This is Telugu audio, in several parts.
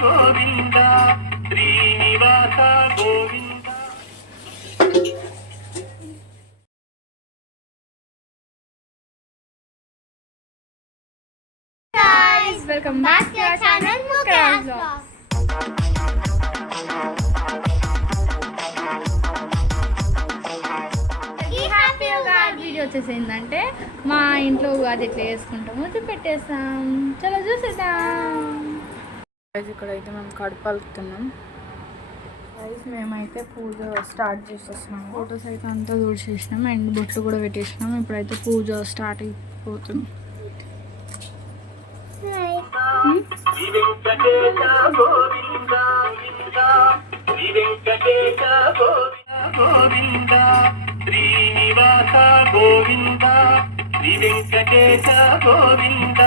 Govinda Srinivasa Govinda guys, welcome back to our channel వచ్చేసి ఏంటంటే మా ఇంట్లో ఉగాది ఎట్లా చేసుకుంటామో చూపెట్టేస్తాం చలో చూసేద్దాం. ఇక్కడైతే మేము కడుపలుకుతున్నాం. గైస్ మేమైతే పూజ స్టార్ట్ చేసేస్తున్నాం ఫొటోస్ అయితే అంతా దూడ్చేసినాం అండ్ బొట్లు కూడా పెట్టేసినాం. ఇప్పుడైతే పూజ స్టార్ట్ అయిపోతుంది. గోవింద వెంకటేశ గోవింద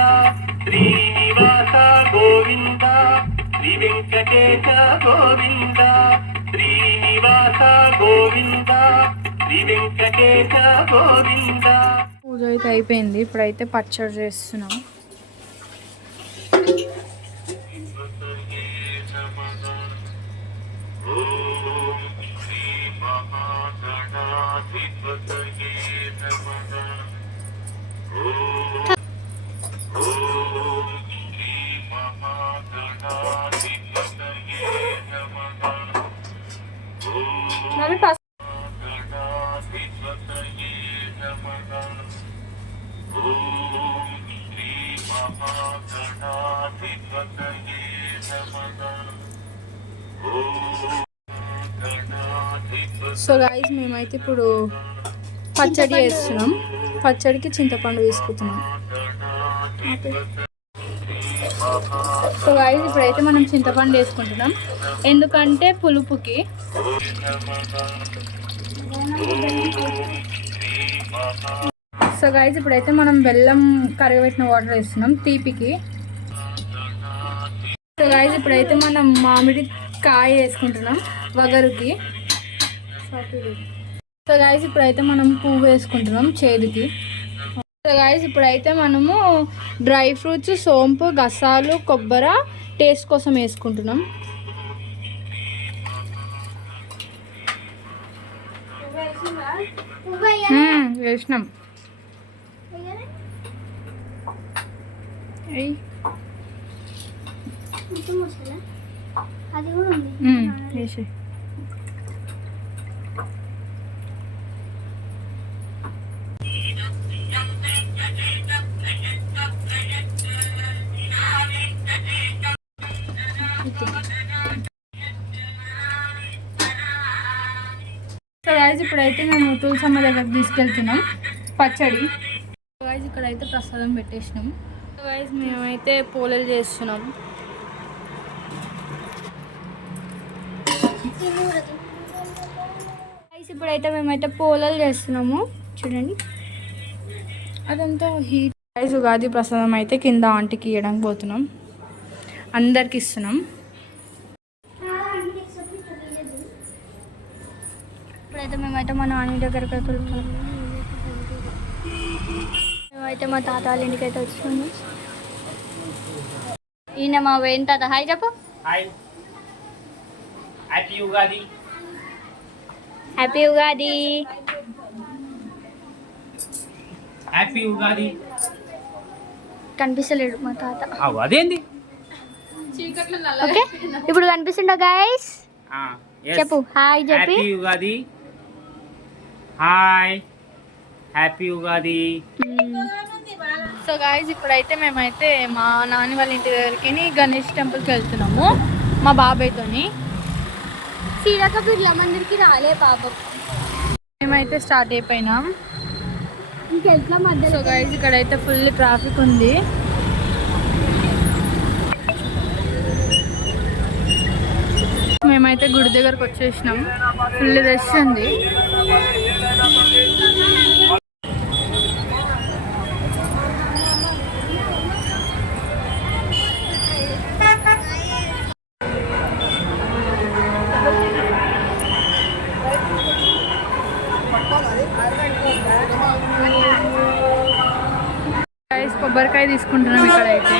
శ్రీనివాస గోవింద శ్రీ వెంకటేశ గోవింద శ్రీనివాస గోవింద శ్రీ వెంకటేశ గోవింద. పూజ అయితే అయిపోయింది. ఇప్పుడైతే పచ్చడి చేస్తున్నాం. సో గాయస్ మేమైతే ఇప్పుడు పచ్చడి చేస్తున్నాం. పచ్చడికి చింతపండు వేసుకుంటున్నాం సో గాయస్ ఇప్పుడైతే మనం చింతపండు వేసుకుంటున్నాం. ఎందుకంటే పులుపుకి సో గైజ్ ఇప్పుడైతే మనం బెల్లం కరగబెట్టిన వాటర్ వేస్తున్నాం తీపికి. సో గైజ్ ఇప్పుడైతే మనం మామిడి కాయ వేసుకుంటున్నాం వగరుకి. సో గైజ్ ఇప్పుడైతే మనం పువ్వు వేసుకుంటున్నాం చేదుకి. సో గైజ్ ఇప్పుడైతే మనము డ్రై ఫ్రూట్స్ సోంపు గసాలు కొబ్బరి టేస్ట్ కోసం వేసుకుంటున్నాం. వేసినాం. ఎయ్. ఇప్పుడైతే మేము తులసమ్మ దగ్గర తీసుకెళ్తున్నాం. పచ్చడి. వైజ్ ఇక్కడైతే ప్రసాదం పెట్టేసినాం. వైజ్ మేమైతే పోలేలు చేస్తున్నాం. గాయస్ ఇప్పుడైతే మేమైతే పోలలు చేస్తున్నాము. చూడండి. అదంతా హీట్ గాయస్ ఉగాది ప్రసాదం అయితే కింద ఆంటీకి ఇవ్వడానికి పోతున్నాం. అందరికి ఇస్తున్నాం. ఇప్పుడైతే మేమైతే మా నాన్న దగ్గరికి అయితే వెళ్తున్నాం. మేమైతే మా తాత వాళ్ళ ఇంటికి అయితే వచ్చినాము. ఈయన మా వేణు తాత? హాయ్ చెప్పు. Hi. Happy Ugadi happy Ugadi happy Ugadi కనిపిస్తలేడు మా తాత. అదేంది? ఓకే ఇప్పుడు కనిపిస్తుండో గాయస్ చెప్పు. హాయ్ చెప్పి. Happy Ugadi hi happy Ugadi so guys ఇప్పుడైతే మేమైతే మా నాన్న వాళ్ళ ఇంటి దగ్గరికి గణేష్ టెంపుల్కి వెళ్తున్నాము మా బాబాయ్తోని. సీరక బిర్లా మందిరికి రాలే పాపం. మేమైతే స్టార్ట్ అయిపోయినాం. ఇంకెట్లా మధ్యలో సో గైజ్ ఇక్కడైతే ఫుల్ ట్రాఫిక్ ఉంది. మేమైతే గుడి దగ్గరకు వచ్చేసినాం. ఫుల్ రష్ ఉంది. కొబ్బరికాయ తీసుకుంటున్నాం ఇక్కడ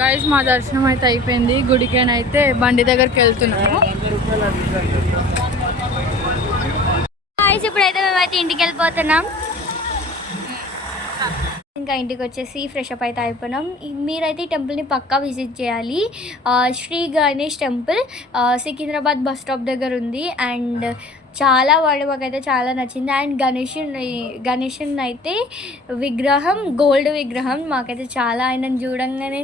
అయితే మా దర్శనం అయితే అయిపోయింది. గుడికేనైతే బండి దగ్గరికి వెళ్తున్నాము. గాయస్ ఇప్పుడైతే మేమైతే ఇంటికి వెళ్ళిపోతున్నాం. ఇంకా ఇంటికి వచ్చేసి ఫ్రెష్ అప్ అయితే అయిపోయినాం. మీరైతే ఈ టెంపుల్ని పక్కా విజిట్ చేయాలి. Shri Ganesh temple Secunderabad bus stop దగ్గర ఉంది. అండ్ చాలా వాళ్ళు మాకైతే చాలా నచ్చింది. అండ్ గణేష్ గణేష్ అయితే విగ్రహం గోల్డ్ విగ్రహం మాకైతే చాలా ఆయనను చూడంగానే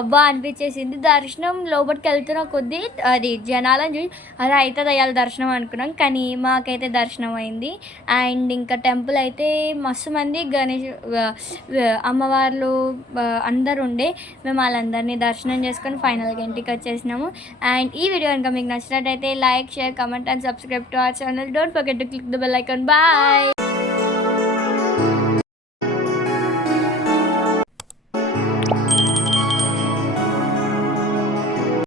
అబ్బా అనిపించేసింది. దర్శనం లోపలికి వెళ్తున్న కొద్దీ అది జనాలను చూసి అది అయితే దయాల దర్శనం అనుకున్నాం కానీ మాకైతే దర్శనం అయింది. అండ్ ఇంకా టెంపుల్ అయితే మస్తు మంది గణేష్ అమ్మవార్లు అందరు ఉండే. మేము వాళ్ళందరినీ దర్శనం చేసుకొని ఫైనల్గా ఇంటికి వచ్చేసినాము. అండ్ ఈ వీడియో కనుక మీకు నచ్చినట్టయితే like share comment and subscribe to our channel. Don't forget to click the bell icon. Bye. Bye.